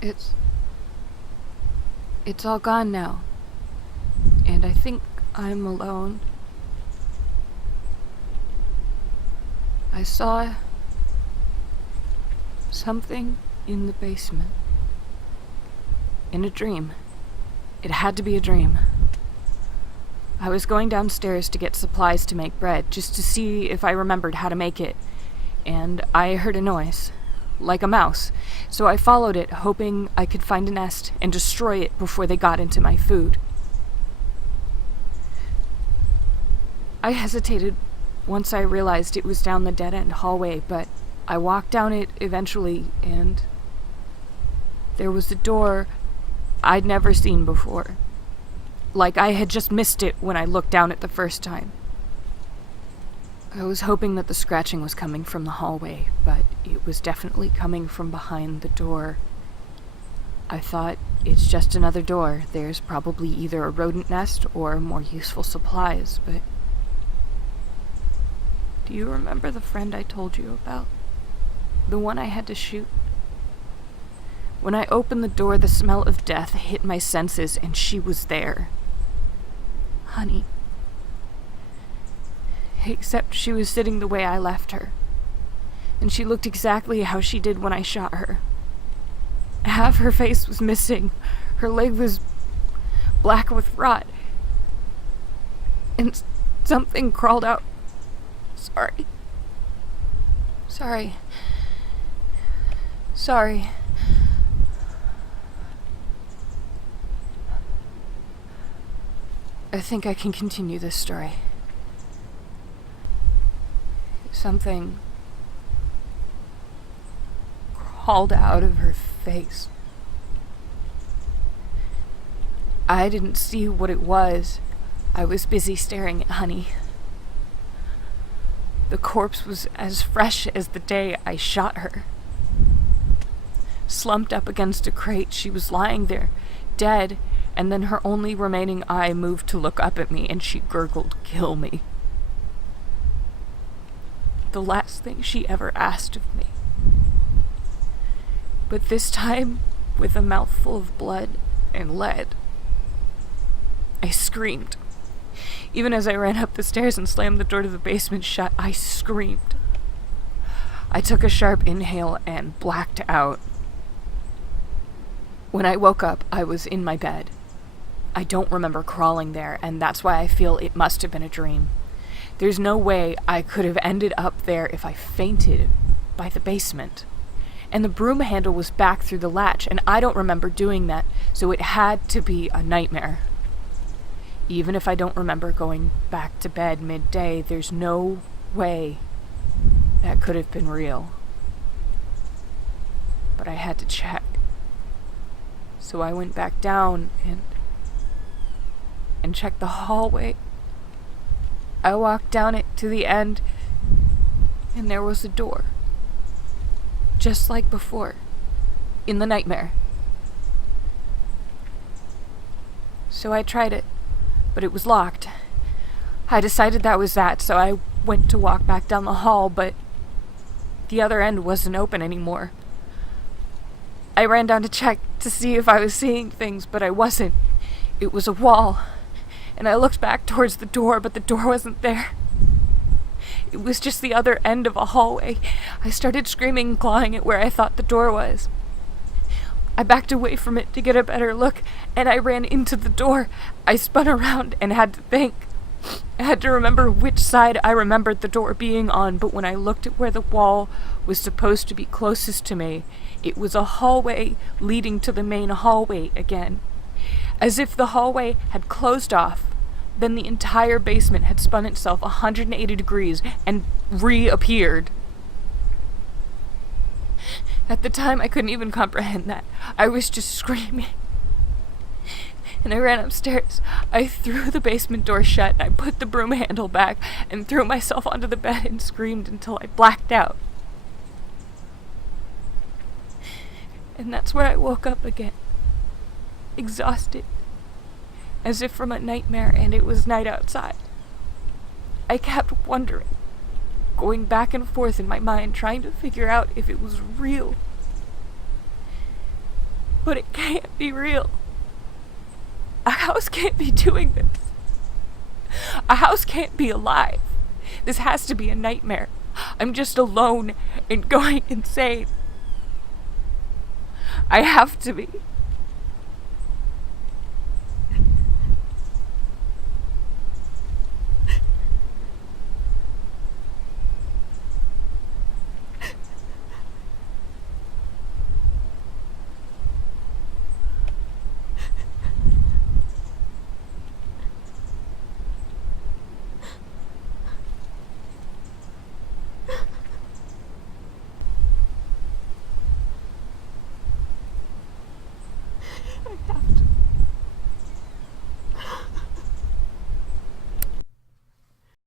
It's all gone now. And I think I'm alone. I saw something in the basement. In a dream. It had to be a dream. I was going downstairs to get supplies to make bread, just to see if I remembered how to make it, and I heard a noise, like a mouse, so I followed it, hoping I could find a nest and destroy it before they got into my food. I hesitated once I realized it was down the dead-end hallway, but I walked down it eventually, and there was a door I'd never seen before. Like I had just missed it when I looked down it the first time. I was hoping that the scratching was coming from the hallway, but it was definitely coming from behind the door. I thought, it's just another door. There's probably either a rodent nest or more useful supplies, but... Do you remember the friend I told you about? The one I had to shoot? When I opened the door, the smell of death hit my senses, and she was there. Honey. Except she was sitting the way I left her. And she looked exactly how she did when I shot her. Half her face was missing. Her leg was black with rot. And something crawled out. Sorry. I think I can continue this story. Something crawled out of her face. I didn't see what it was. I was busy staring at Honey. The corpse was as fresh as the day I shot her. Slumped up against a crate, she was lying there, dead, and then her only remaining eye moved to look up at me, and she gurgled, "Kill me." The last thing she ever asked of me. But this time, with a mouthful of blood and lead, I screamed. Even as I ran up the stairs and slammed the door to the basement shut, I screamed. I took a sharp inhale and blacked out. When I woke up, I was in my bed. I don't remember crawling there, and that's why I feel it must have been a dream. There's no way I could have ended up there if I fainted by the basement. And the broom handle was back through the latch, and I don't remember doing that, so it had to be a nightmare. Even if I don't remember going back to bed midday, there's no way that could have been real. But I had to check. So I went back down and checked the hallway. I walked down it to the end, and there was a door. Just like before, in the nightmare. So I tried it, but it was locked. I decided that was that, so I went to walk back down the hall, but the other end wasn't open anymore. I ran down to check to see if I was seeing things, but I wasn't. It was a wall, and I looked back towards the door, but the door wasn't there. It was just the other end of a hallway. I started screaming and clawing at where I thought the door was. I backed away from it to get a better look, and I ran into the door. I spun around and had to think. I had to remember which side I remembered the door being on, but when I looked at where the wall was supposed to be closest to me, it was a hallway leading to the main hallway again. As if the hallway had closed off, then the entire basement had spun itself 180 degrees and reappeared. At the time, I couldn't even comprehend that. I was just screaming. And I ran upstairs. I threw the basement door shut, I put the broom handle back, and threw myself onto the bed and screamed until I blacked out. And that's where I woke up again. Exhausted. As if from a nightmare, and it was night outside. I kept wondering, going back and forth in my mind, trying to figure out if it was real. But it can't be real. A house can't be doing this. A house can't be alive. This has to be a nightmare. I'm just alone and going insane. I have to be.